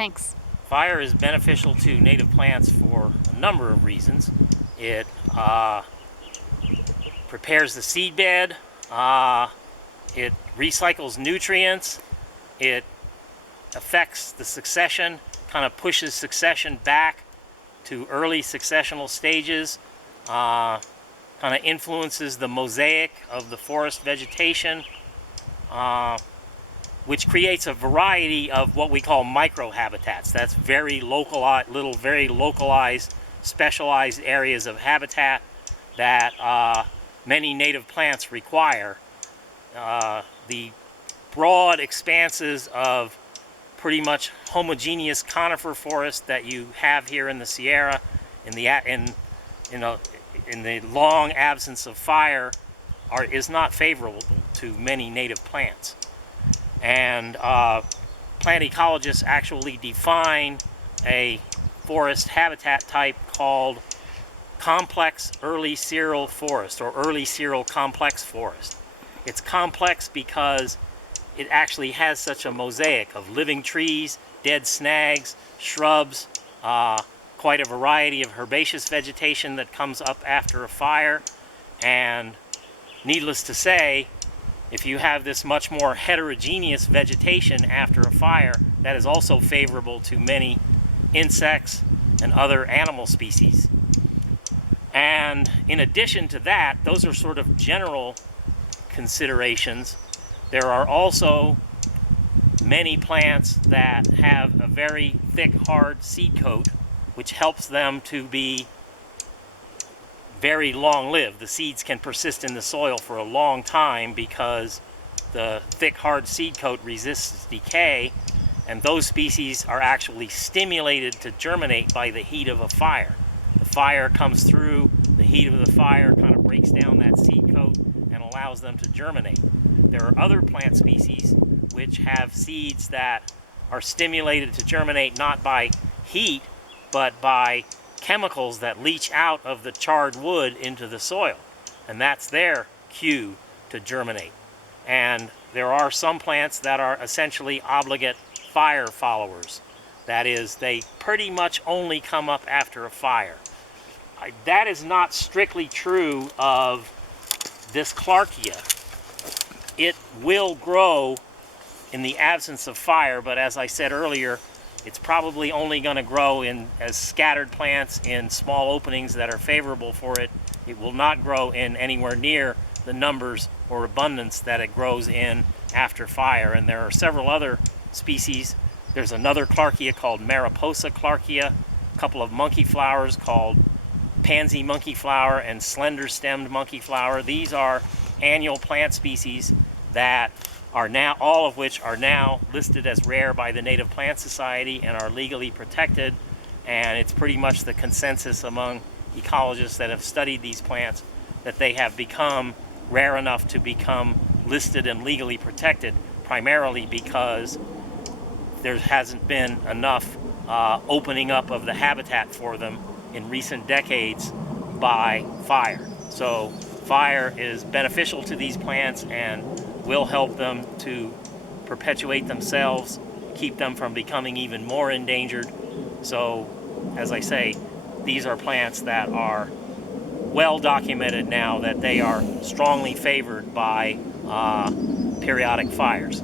Thanks. Fire is beneficial to native plants for a number of reasons. It prepares the seed bed, it recycles nutrients, it affects the succession, kind of pushes succession back to early successional stages, kind of influences the mosaic of the forest vegetation, which creates a variety of what we call microhabitats. That's very localized, specialized areas of habitat that many native plants require. The broad expanses of pretty much homogeneous conifer forest that you have here in the Sierra, in the long absence of fire, is not favorable to many native plants. And plant ecologists actually define a forest habitat type called complex early cereal forest, or early cereal complex forest. It's complex because it actually has such a mosaic of living trees, dead snags, shrubs, quite a variety of herbaceous vegetation that comes up after a fire. And needless to say, if you have this much more heterogeneous vegetation after a fire, that is also favorable to many insects and other animal species. And in addition to that, those are sort of general considerations. There are also many plants that have a very thick, hard seed coat, which helps them to be very long-lived. The seeds can persist in the soil for a long time because the thick, hard seed coat resists decay, and those species are actually stimulated to germinate by the heat of a fire. The fire comes through, the heat of the fire kind of breaks down that seed coat and allows them to germinate. There are other plant species which have seeds that are stimulated to germinate not by heat, but by chemicals that leach out of the charred wood into the soil, and that's their cue to germinate. And there are some plants that are essentially obligate fire followers. That is, they pretty much only come up after a fire. That is not strictly true of this Clarkia. It will grow in the absence of fire, but as I said earlier, it's probably only going to grow as scattered plants in small openings that are favorable for it. It will not grow in anywhere near the numbers or abundance that it grows in after fire. And there are several other species. There's another Clarkia called Mariposa Clarkia, a couple of monkey flowers called pansy monkey flower and slender stemmed monkey flower. These are annual plant species that are now, all of which are now listed as rare by the Native Plant Society and are legally protected. And it's pretty much the consensus among ecologists that have studied these plants that they have become rare enough to become listed and legally protected, primarily because there hasn't been enough opening up of the habitat for them in recent decades by fire. So fire is beneficial to these plants and will help them to perpetuate themselves, keep them from becoming even more endangered. So, as I say, these are plants that are well documented now that they are strongly favored by periodic fires.